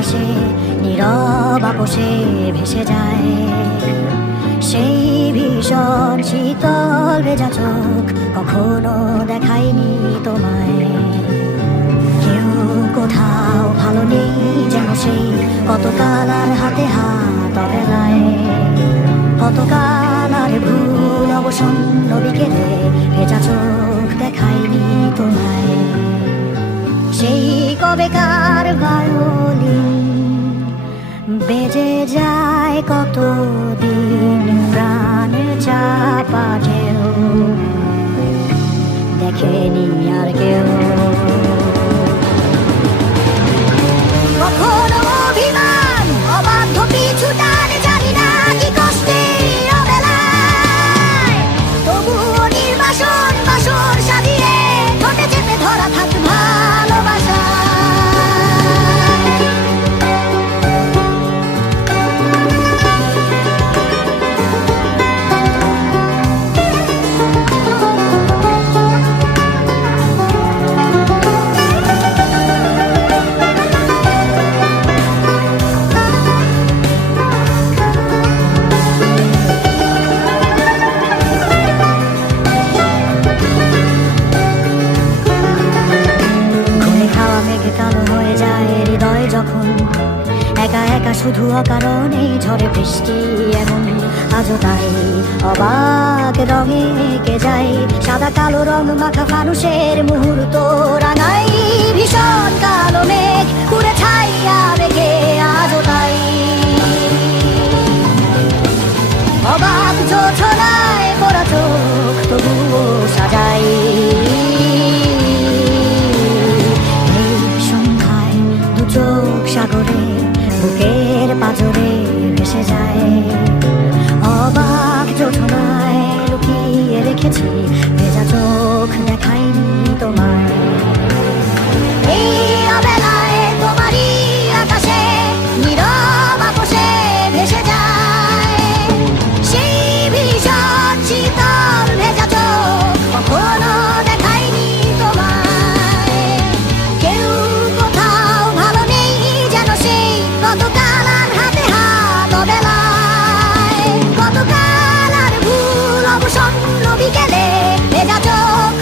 আকাশে নীরব আপোষে ভেসে যায়। সেই ভীষণ শীতল ভেজা চোখ কখনো দেখায়নি তোমায়। কেউ কোথাও ভালো নেই যেন সেই কতকাল আর হাতে হাত অবেলায়। কতকাল আর ভুল অবসন্ন বিকেলে ভেজা চোখ দেখায়নি তোমায়। সেই কবেকার ভায়োলিন বেজে যায় কতদিন প্রাণের চাপা ঢেউ দেখেনি আর কেউ। কখনো অভিমান অবাধ্য পিছু টানে জানি না কি কষ্টে অবেলায়। তবুও নির্বাসন বাসর সাজিয়ে ঠোঁটে চেপে ধরা থাক ভালোবাসা। কালো হয়ে যায় হৃদয় যখন একা একা শুধু অকারণে ঝড়ে বৃষ্টি এমন আজও তাই অবাক রঙে এঁকে যায়। সাদা কালো রং মাখা ফানুষের মুহূর্ত রাঙাই ভীষণ কালো মেঘ পুরে ছাইয়া মেঘে আজও তাই অবাক জোছনায় পড়া চোখ তবুও সাজাই। চোখ সাগরে বুকের পাঁজরে ভেসে যায়। অবাক যোজনায় লুকিয়ে রেখেছি ভেজা চোখ দেখাইনি তোমায়। এই অবেলায় তোমারই আকাশে নীরব আপোষে ভেসে যায়। সেই ভীষণ শীতল ভেজা চোখ কখনো দেখাইনি তোমায়। কেউ কতকাল আর হাতে হাত অবেলায়। কতকাল আর ভুল অবসন্ন বিকেলে ভেজা চোখ